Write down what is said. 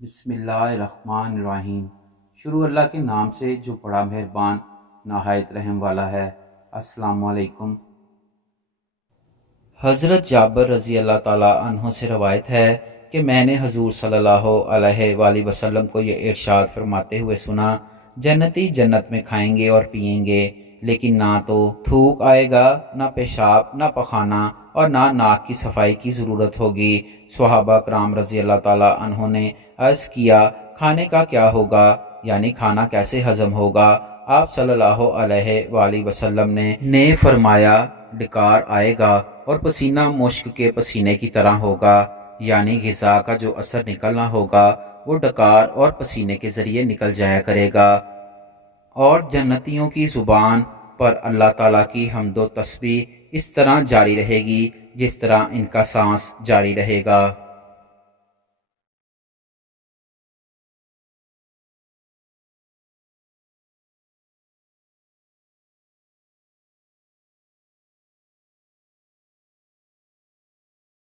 بسم اللہ الرحمن الرحیم۔ شروع اللہ کے نام سے جو بڑا مہربان نہایت رحم والا ہے۔ السلام علیکم۔ حضرت جابر رضی اللہ تعالیٰ عنہ سے روایت ہے کہ میں نے حضور صلی اللہ علیہ وآلہ وسلم کو یہ ارشاد فرماتے ہوئے سنا، جنتی جنت میں کھائیں گے اور پیئیں گے، لیکن نہ تو تھوک آئے گا، نہ پیشاب، نہ پخانہ، اور نہ ناک کی صفائی کی ضرورت ہوگی۔ صحابہ کرام رضی اللہ تعالیٰ عنہ نے عرض کیا، کھانے کا کیا ہوگا، یعنی کھانا کیسے ہضم ہوگا؟ آپ صلی اللہ علیہ وآلہ وسلم نے فرمایا، ڈکار آئے گا اور پسینہ مشک کے پسینے کی طرح ہوگا، یعنی غذا کا جو اثر نکلنا ہوگا وہ ڈکار اور پسینے کے ذریعے نکل جایا کرے گا، اور جنتیوں کی زبان پر اللہ تعالیٰ کی حمد و تسبیح اس طرح جاری رہے گی جس طرح ان کا سانس جاری رہے گا۔